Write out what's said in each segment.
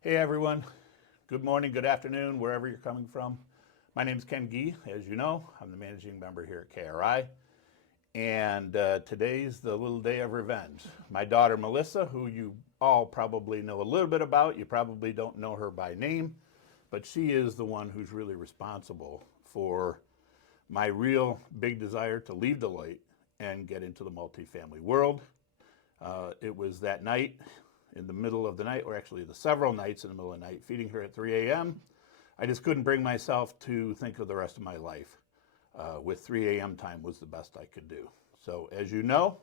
Hey everyone, good morning, good afternoon, wherever you're coming from. My name is Ken Gee, as you know. I'm the managing member here at KRI. And today's the little day of revenge. My daughter Melissa, who you all probably know a little bit about, you probably don't know her by name, but she is the one who's really responsible for my real big desire to leave Deloitte and get into the multifamily world. It was that night, in the middle of the night, or actually the several nights in the middle of the night, feeding her at 3 a.m. I just couldn't bring myself to think of the rest of my life. With 3 a.m. time was the best I could do. So as you know,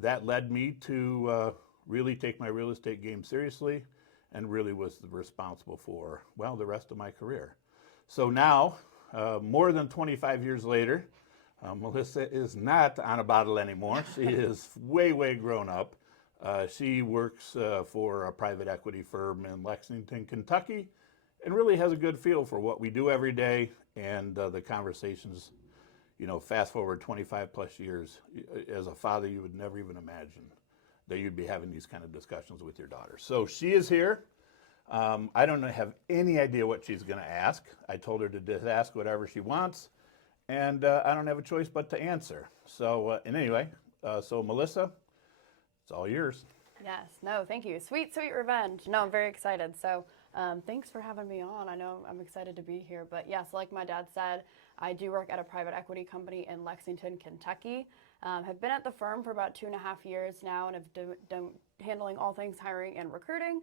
that led me to really take my real estate game seriously and really was responsible for, well, the rest of my career. So now, more than 25 years later, Melissa is not on a bottle anymore. She is way, way grown up. She works for a private equity firm in Lexington, Kentucky, and really has a good feel for what we do every day and the conversations, you know, fast forward 25 plus years. As a father, you would never even imagine that you'd be having these kind of discussions with your daughter. So she is here. I don't have any idea what she's going to ask. I told her to just ask whatever she wants, and I don't have a choice but to answer. So, and anyway, so Melissa, it's all yours. Yes, no, thank you. Sweet, sweet revenge. No, I'm very excited. So thanks for having me on. I know I'm excited to be here. But yes, like my dad said, I do work at a private equity company in Lexington, Kentucky. Have been at the firm for about 2.5 years now and have done handling all things hiring and recruiting,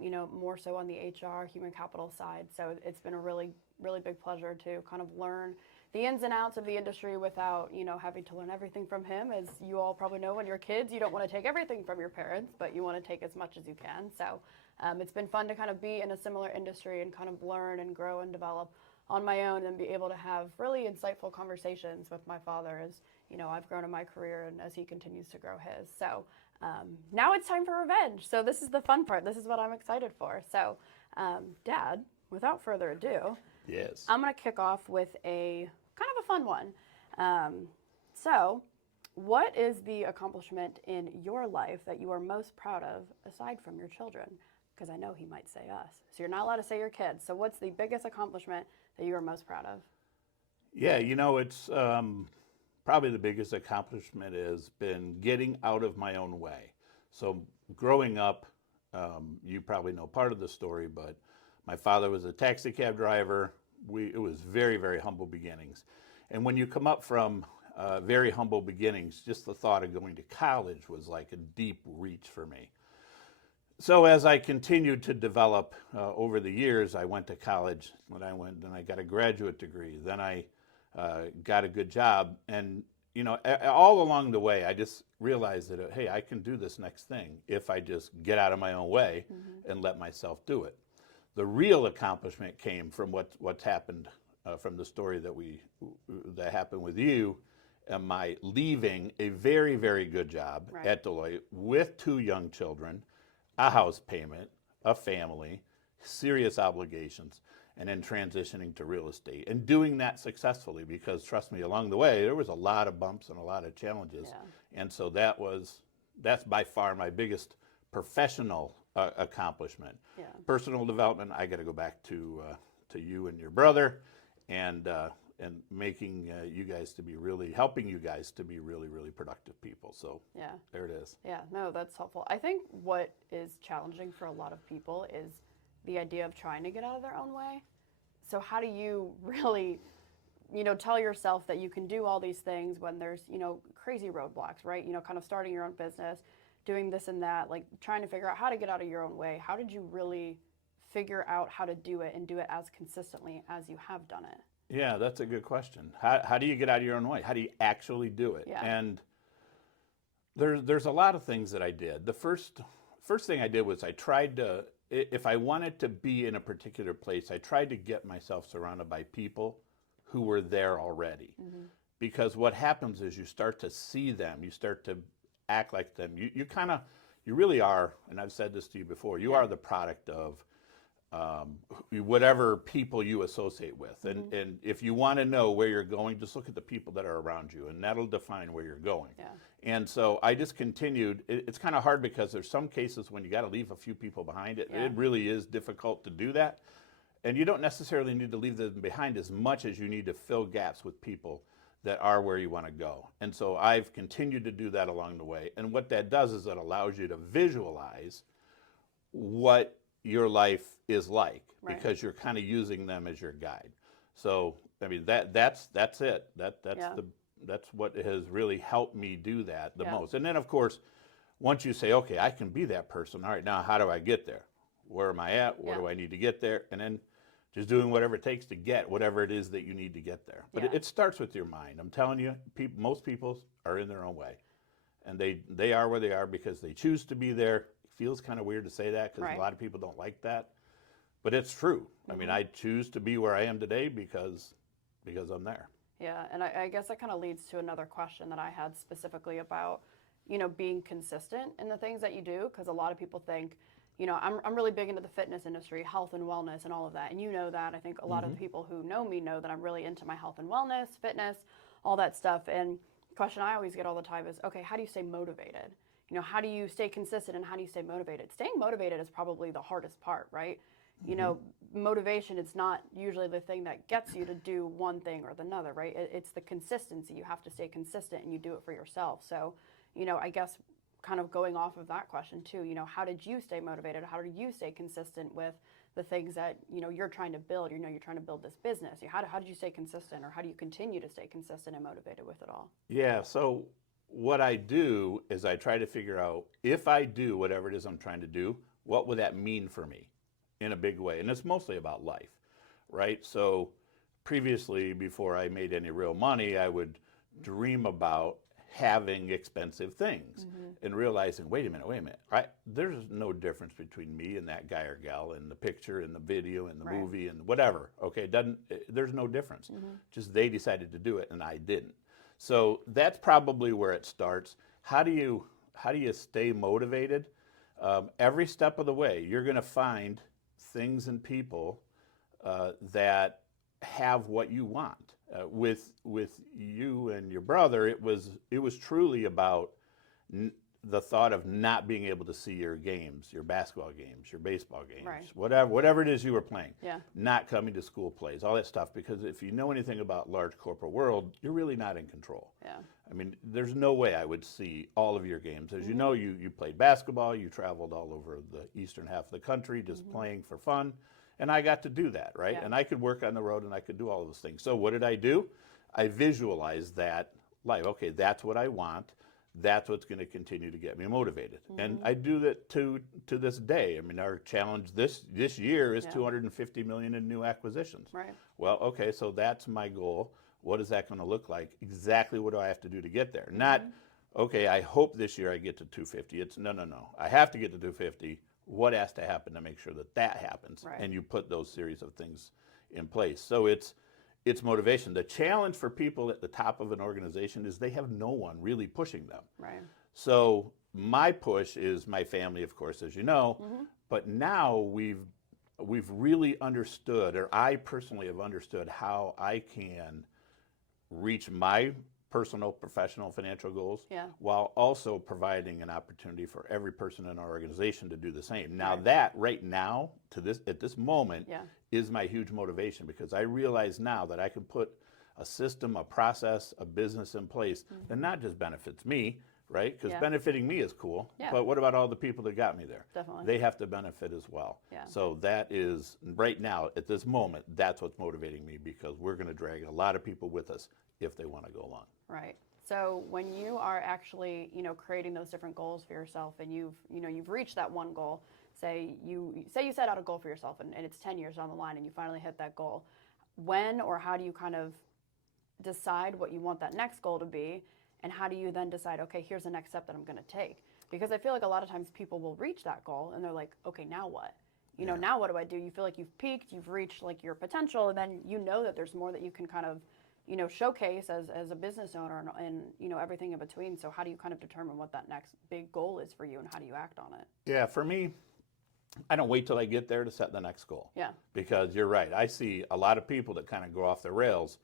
you know, more so on the HR, human capital side. So it's been a really, really big pleasure to kind of learn the ins and outs of the industry without, you know, having to learn everything from him. As you all probably know, when you're kids, you don't want to take everything from your parents, but you want to take as much as you can. So it's been fun to kind of be in a similar industry and kind of learn and grow and develop on my own and be able to have really insightful conversations with my father as, you know, I've grown in my career and as he continues to grow his. So now it's time for revenge. So this is the fun part. This is what I'm excited for. So Dad, without further ado, Yes. I'm going to kick off with a kind of a fun one. So what is the accomplishment in your life that you are most proud of aside from your children? Because I know he might say us. So you're not allowed to say your kids. So what's the biggest accomplishment that you are most proud of? Yeah, you know, it's probably the biggest accomplishment has been getting out of my own way. So growing up, you probably know part of the story, but my father was a taxi cab driver. It was very, very humble beginnings. And when you come up from very humble beginnings, just the thought of going to college was like a deep reach for me. So as I continued to develop over the years, I went to college. Then I got a graduate degree. Then I got a good job. And, you know, all along the way, I just realized that, hey, I can do this next thing if I just get out of my own way and let myself do it. The real accomplishment came from what's happened from the story that happened with you, and my leaving a very, very good job at Deloitte with 2 young children, a house payment, a family, serious obligations, and then transitioning to real estate and doing that successfully. Because trust me, along the way there was a lot of bumps and a lot of challenges, and so that's by far my biggest professional accomplishment. Personal development, I got to go back to you and your brother, and making you guys to be helping you guys to be really, really productive people. So there it is. Yeah, no, that's helpful. I think what is challenging for a lot of people is the idea of trying to get out of their own way. So how do you really, you know, tell yourself that you can do all these things when there's, you know, crazy roadblocks, right? You know, kind of starting your own business, doing this and that, like trying to figure out how to get out of your own way. How did you really figure out how to do it and do it as consistently as you have done it? Yeah, that's a good question. How do you get out of your own way? How do you actually do it? Yeah. And there's a lot of things that I did. The first thing I did was I tried to, if I wanted to be in a particular place, I tried to get myself surrounded by people who were there already. Because what happens is you start to see them, you start to act like them. You really are, and I've said this to you before, you are the product of whatever people you associate with. And if you want to know where you're going, just look at the people that are around you, and that'll define where you're going. Yeah. And so I just continued. It's kind of hard because there's some cases when you got to leave a few people behind. It really is difficult to do that. And you don't necessarily need to leave them behind as much as you need to fill gaps with people that are where you want to go. And so I've continued to do that along the way. And what that does is it allows you to visualize what your life is like, because you're kind of using them as your guide. So I mean that's it. That's what has really helped me do that the most. And then of course, once you say, okay, I can be that person. All right, now how do I get there? Where am I at? Where do I need to get there? And then just doing whatever it takes to get whatever it is that you need to get there. But it starts with your mind. I'm telling you, most people are in their own way, and they are where they are because they choose to be there. Feels kind of weird to say that because a lot of people don't like that, but it's true. I mean, I choose to be where I am today because I'm there. Yeah, and I guess that kind of leads to another question that I had specifically about, being consistent in the things that you do, because a lot of people think, I'm really big into the fitness industry, health and wellness and all of that, and you know that. I think a lot of the people who know me know that I'm really into my health and wellness, fitness, all that stuff. And the question I always get all the time is, okay, how do you stay motivated? How do you stay consistent and how do you stay motivated? Staying motivated is probably the hardest part, right? Motivation is not usually the thing that gets you to do one thing or another, right? It's the consistency. You have to stay consistent and you do it for yourself. So, I guess kind of going off of that question too, how did you stay motivated? How did you stay consistent with the things that, you're trying to build? You're trying to build this business. How did you stay consistent, or how do you continue to stay consistent and motivated with it all? Yeah, so what I do is I try to figure out, if I do whatever it is I'm trying to do, what would that mean for me in a big way? And it's mostly about life, right? So previously, before I made any real money, I would dream about having expensive things and realizing, wait a minute, right? There's no difference between me and that guy or gal in the picture, in the video, in the movie, and whatever, okay? There's no difference. Just they decided to do it and I didn't. So that's probably where it starts. How do you stay motivated? Every step of the way, you're going to find things and people that have what you want. With you and your brother, it was truly about the thought of not being able to see your games, your basketball games, your baseball games, whatever it is you were playing, not coming to school plays, all that stuff. Because if you know anything about large corporate world, you're really not in control. I mean, there's no way I would see all of your games. As you know, you played basketball, you traveled all over the eastern half of the country just playing for fun. And I got to do that, right? And I could work on the road and I could do all those things. So what did I do? I visualized that life. Okay, that's what I want. That's what's going to continue to get me motivated. And I do that to this day. I mean, our challenge this year is $250 million in new acquisitions. Well, okay, so that's my goal. What is that going to look like? Exactly what do I have to do to get there? Not, okay, I hope this year I get to 250. It's no. I have to get to 250. What has to happen to make sure that happens? And you put those series of things in place. So it's motivation. The challenge for people at the top of an organization is they have no one really pushing them. So my push is my family, of course, as you know, but now we've really understood, or I personally have understood, how I can reach my personal, professional, financial goals, while also providing an opportunity for every person in our organization to do the same. Now that right now, at this moment, is my huge motivation, because I realize now that I can put a system, a process, a business in place that not just benefits me, right? Because benefiting me is cool, but what about all the people that got me there? Definitely. They have to benefit as well. So that is, right now, at this moment, that's what's motivating me, because we're going to drag a lot of people with us if they want to go along. Right. So when you are actually, creating those different goals for yourself, and you've reached that one goal, say you set out a goal for yourself and it's 10 years down the line and you finally hit that goal, when or how do you kind of decide what you want that next goal to be, and how do you then decide, okay, here's the next step that I'm going to take? Because I feel like a lot of times people will reach that goal and they're like, okay, now what? Now what do I do? You feel like you've peaked, you've reached like your potential, and then that there's more that you can kind of showcase as a business owner and everything in between. So how do you kind of determine what that next big goal is for you, and how do you act on it? Yeah, for me, I don't wait till I get there to set the next goal. Yeah. Because you're right. I see a lot of people that kind of go off the rails,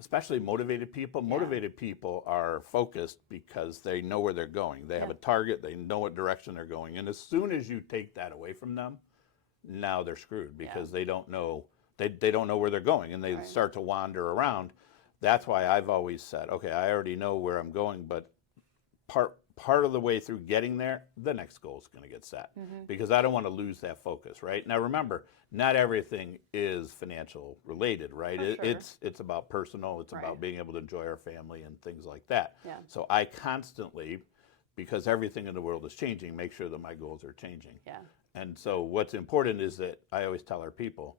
especially motivated people. Yeah. Motivated people are focused because they know where they're going. They have a target, they know what direction they're going. And as soon as you take that away from them, now they're screwed because they don't know they don't know where they're going, and they start to wander around. That's why I've always said, okay, I already know where I'm going, but part of the way through getting there, the next goal is going to get set because I don't want to lose that focus, right? Now remember, not everything is financial related, right? It's about personal, it's about being able to enjoy our family and things like that. Yeah. So I constantly, because everything in the world is changing, make sure that my goals are changing. Yeah. And so what's important is that I always tell our people,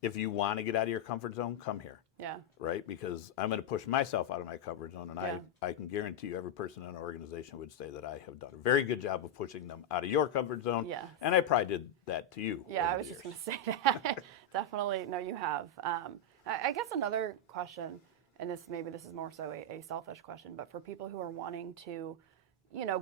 if you want to get out of your comfort zone, come here. Yeah. Right? Because I'm going to push myself out of my comfort zone, and I can guarantee you every person in our organization would say that I have done a very good job of pushing them out of your comfort zone. Yes. And I probably did that to you. Yeah, I was just going to say that. Definitely. No, you have. I guess another question, and this is more so a selfish question, but for people who are wanting to,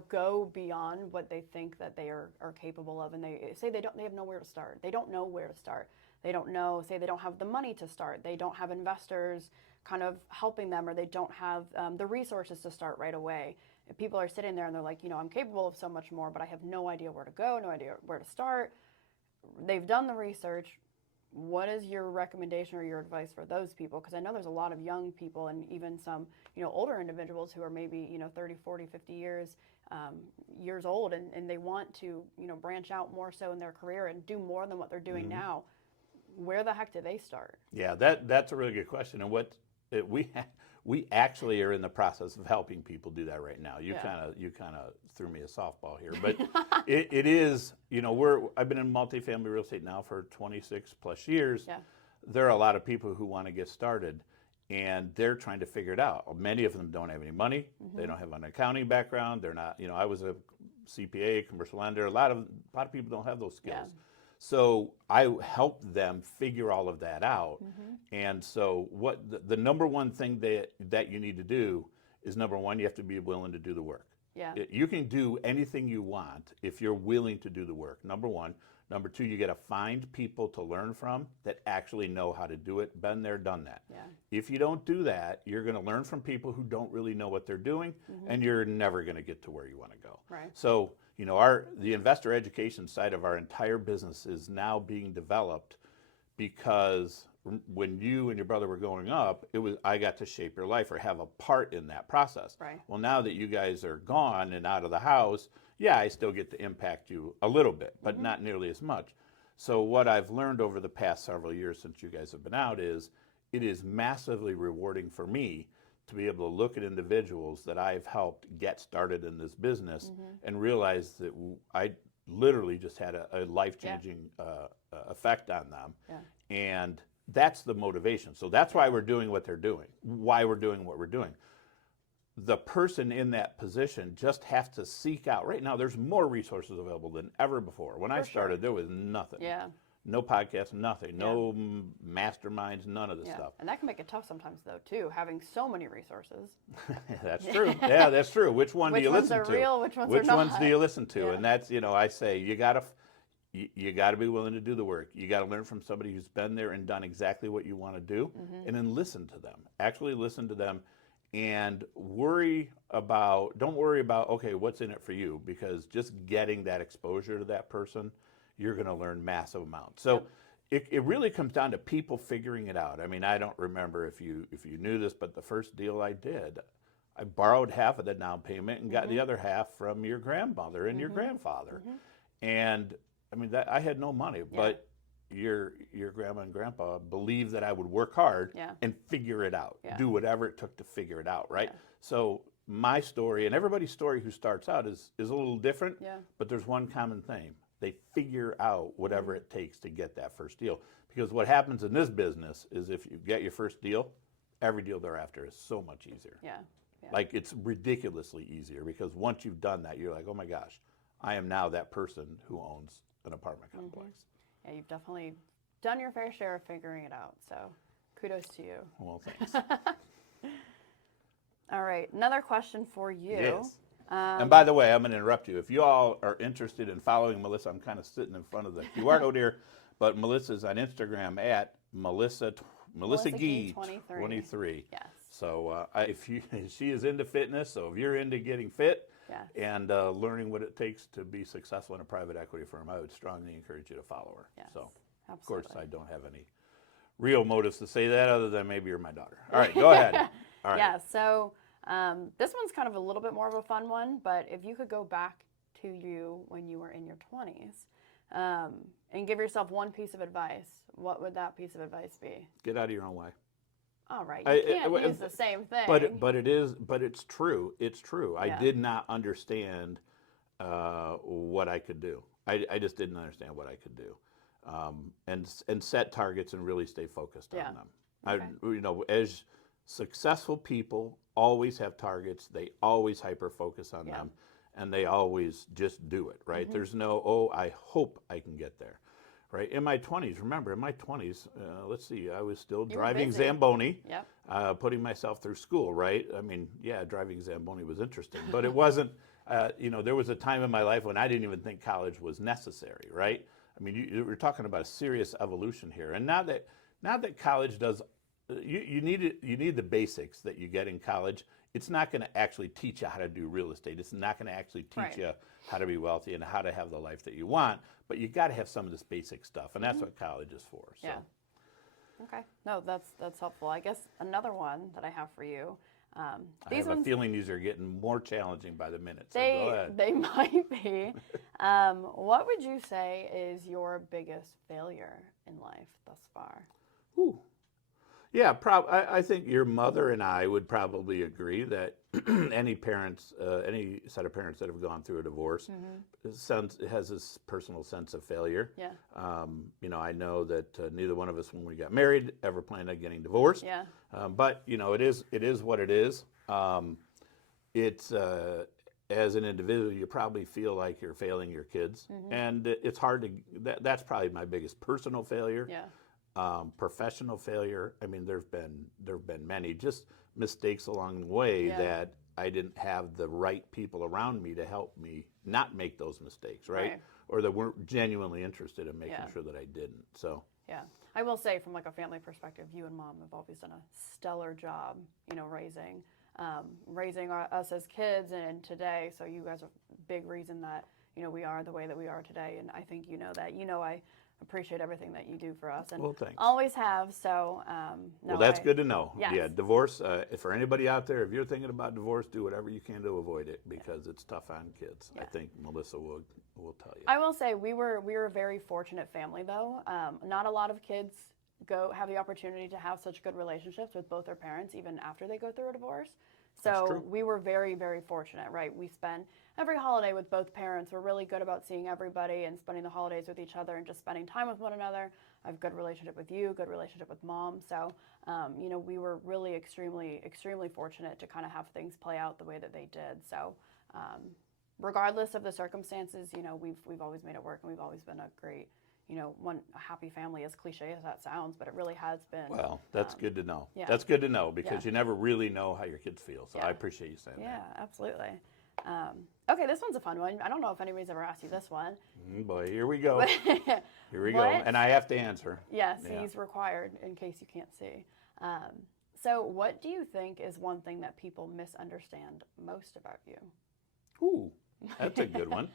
go beyond what they think that they are capable of, and they say they have nowhere to start. They don't know where to start. They don't know, say they don't have the money to start. They don't have investors kind of helping them, or they don't have the resources to start right away. If people are sitting there and they're like, I'm capable of so much more, but I have no idea where to go, no idea where to start. They've done the research. What is your recommendation or your advice for those people? Because I know there's a lot of young people and even some, older individuals who are maybe, 30, 40, 50 years old, and they want to, branch out more so in their career and do more than what they're doing now. Where the heck do they start? Yeah, that's a really good question. And we actually are in the process of helping people do that right now. You kind of threw me a softball here, but it is, I've been in multifamily real estate now for 26 plus years. Yeah. There are a lot of people who want to get started, and they're trying to figure it out. Many of them don't have any money. They don't have an accounting background. They're not, I was a CPA, commercial lender. A lot of people don't have those skills. Yeah. So I helped them figure all of that out. And so what the number one thing that you need to do is, number one, you have to be willing to do the work. Yeah. You can do anything you want if you're willing to do the work, number one. Number two, you got to find people to learn from that actually know how to do it, been there, done that. Yeah. If you don't do that, you're going to learn from people who don't really know what they're doing, and you're never going to get to where you want to go. Right. So, the investor education side of our entire business is now being developed because when you and your brother were growing up, I got to shape your life or have a part in that process. Right. Well, now that you guys are gone and out of the house, yeah, I still get to impact you a little bit, but not nearly as much. So what I've learned over the past several years since you guys have been out is it is massively rewarding for me to be able to look at individuals that I've helped get started in this business and realize that I literally just had a life-changing effect on them. Yeah. And that's the motivation. So that's why we're doing what they're doing, why we're doing what we're doing. The person in that position just has to seek out. Right now, there's more resources available than ever before. When I started, there was nothing. Yeah. No podcasts, nothing. No masterminds, none of this stuff. And that can make it tough sometimes, though, too, having so many resources. That's true. Yeah, that's true. Which one do you listen to? Which ones are real, which ones are Which not? ones do you listen to? Yeah. And that's, I say, you got to be willing to do the work. You got to learn from somebody who's been there and done exactly what you want to do, and then listen to them. Actually listen to them. And don't worry about, okay, what's in it for you? Because just getting that exposure to that person, you're going to learn massive amounts. So it really comes down to people figuring it out. I mean, I don't remember if you knew this, but the first deal I did, I borrowed half of the down payment and got the other half from your grandmother and your grandfather. And I mean, I had no money, but your grandma and grandpa believed that I would work hard and figure it out, do whatever it took to figure it out, right? So my story and everybody's story who starts out is a little different, but there's one common theme. They figure out whatever it takes to get that first deal. Because what happens in this business is if you get your first deal, every deal thereafter is so much easier. Yeah. Like it's ridiculously easier because once you've done that, you're like, oh my gosh, I am now that person who owns an apartment complex. Yeah, you've definitely done your fair share of figuring it out. So kudos to you. Well, thanks. All right, another question for you. Yes. And by the way, I'm going to interrupt you. If you all are interested in following Melissa, I'm kind of sitting in front of the QR code here, but Melissa's on Instagram at Melissa Gee 23. Yes. So she is into fitness, so if you're into getting fit Yes. and learning what it takes to be successful in a private equity firm, I would strongly encourage you to follow her. Yes. So, Absolutely. of course, I don't have any real motives to say that other than maybe you're my daughter. All right, go ahead. All right. Yeah, so this one's kind of a little bit more of a fun one, but if you could go back to you when you were in your 20s and give yourself one piece of advice, what would that piece of advice be? Get out of your own way. All right, you can't use the same thing. But it's true. It's true. Yeah. I did not understand what I could do. I just didn't understand what I could do, and set targets and really stay focused on them. Okay. As successful people always have targets. They always hyper focus on them, and they always just do it. Right? There's no I hope I can get there. Right, in my 20s, remember, in my 20s, let's see, I was still driving Zamboni, putting myself through school, right? I mean, yeah, driving Zamboni was interesting, but it wasn't, there was a time in my life when I didn't even think college was necessary, right? I mean, we're talking about a serious evolution here. And now that college does, you need the basics that you get in college. It's not going to actually teach you how to do real estate. It's not going to actually teach you how to be wealthy and how to have the life that you want. But you got to have some of this basic stuff, and that's what college is for. So. Yeah. Okay. No, that's helpful. I guess another one that I have for you. I have a feeling these are getting more challenging by the minute. So they go ahead. they might be. What would you say is your biggest failure in life thus far? Ooh. Yeah, I think your mother and I would probably agree that any set of parents that have gone through a divorce has this personal sense of failure. Yeah. I know that neither one of us, when we got married, ever planned on getting divorced. Yeah. But it is what it is. It's as an individual, you probably feel like you're failing your kids, and it's hard to. That's probably my biggest personal failure. Yeah. Professional failure. I mean, there've been many just mistakes along the way that I didn't have the right people around me to help me not make those mistakes, right? Or that weren't genuinely interested in making sure that I didn't. So yeah, I will say from like a family perspective, you and Mom have always done a stellar job, raising us as kids and today. So you guys are a big reason that we are the way that we are today, and I think that I appreciate everything that you do for us, and thanks. always have. So, that's good to know. Yes. Yeah, divorce. For anybody out there, if you're thinking about divorce, do whatever you can to avoid it because it's tough on kids. I think Melissa will tell you. I will say we were a very fortunate family, though. Not a lot of kids have the opportunity to have such good relationships with both their parents, even after they go through a divorce. So we were very, very fortunate, right? We spent every holiday with both parents. We're really good about seeing everybody and spending the holidays with each other and just spending time with one another. I have a good relationship with you, good relationship with Mom. So, we were really extremely, extremely fortunate to kind of have things play out the way that they did. So, regardless of the circumstances, we've always made it work, and we've always been a great, a happy family, as cliche as that sounds, but it really has been. Well, that's good to know. Yeah. That's good to know because you never really know how your kids feel. So I appreciate you saying that. Yeah, absolutely. Okay, this one's a fun one. I don't know if anybody's ever asked you this one. Boy, here we go. Here we go. And I have to answer. Yes, he's required in case you can't see. So what do you think is one thing that people misunderstand most about you? Ooh, that's a good one.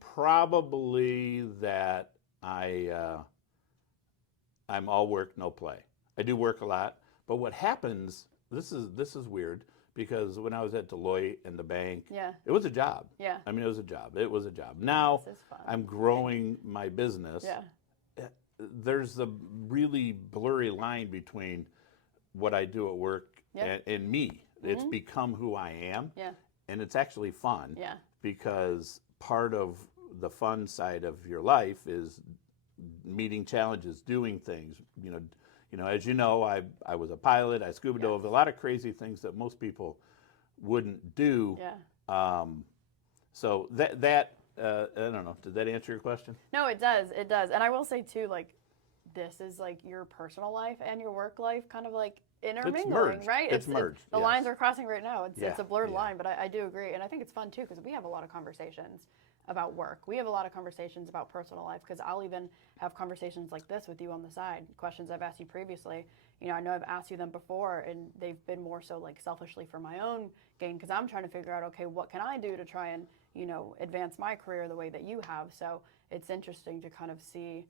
Probably that I'm all work, no play. I do work a lot, but what happens, this is weird, because when I was at Deloitte and the bank, it was a job. Yeah. I mean, it was a job. It was a job. Now I'm growing my business. Yeah. There's a really blurry line between what I do at work and me. It's become who I am. Yeah. And it's actually fun. Yeah. Because part of the fun side of your life is meeting challenges, doing things. As you know, I was a pilot. I scuba dove. A lot of crazy things that most people wouldn't do. Yeah. So that I don't know. Did that answer your question? No, it does. It does. And I will say too, like, this is like your personal life and your work life kind of like intermingling, right? It's merged. The yes. lines are crossing right now. It's a blurred yeah. line, but I do agree. And I think it's fun too because we have a lot of conversations about work. We have a lot of conversations about personal life because I'll even have conversations like this with you on the side, questions I've asked you previously. I know I've asked you them before and they've been more so like selfishly for my own gain because I'm trying to figure out, okay, what can I do to try and, advance my career the way that you have. So it's interesting to kind of see,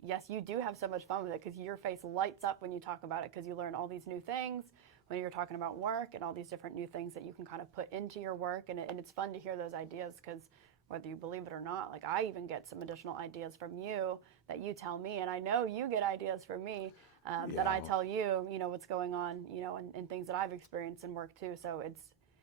yes, you do have so much fun with it because your face lights up when you talk about it because you learn all these new things when you're talking about work and all these different new things that you can kind of put into your work. And it's fun to hear those ideas because whether you believe it or not, like I even get some additional ideas from you that you tell me, and I know you get ideas from me that I tell you, what's going on, and things that I've experienced in work too. So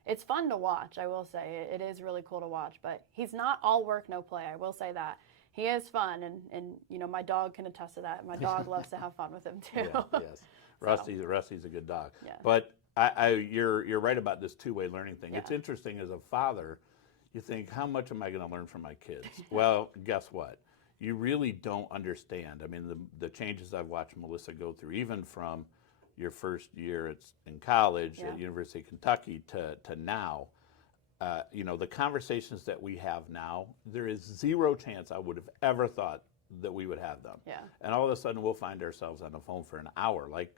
it's fun to watch. I will say it is really cool to watch. But he's not all work, no play. I will say that he is fun, and my dog can attest to that. My dog loves to have fun with him too. Yes, Rusty's a good dog. Yeah. But you're right about this two-way learning thing. It's interesting as a father. You think, how much am I going to learn from my kids? Well, guess what? You really don't understand. I mean, the changes I've watched Melissa go through, even from your first year in college at University of Kentucky to now, the conversations that we have now, there is zero chance I would have ever thought that we would have them. Yeah. And all of a sudden, we'll find ourselves on the phone for an hour. Like,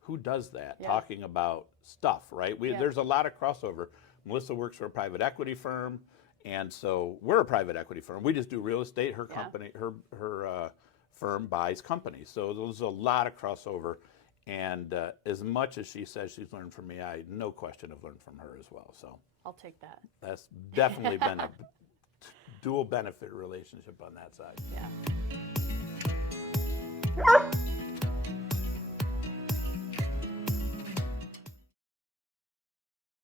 who does that? Talking about stuff, right? There's a lot of crossover. Melissa works for a private equity firm, and so we're a private equity firm. We just do real estate. Her company, her firm buys companies. So there's a lot of crossover. And as much as she says she's learned from me, I no question have learned from her as well. So I'll take that. That's definitely been a dual benefit relationship on that side. Yeah.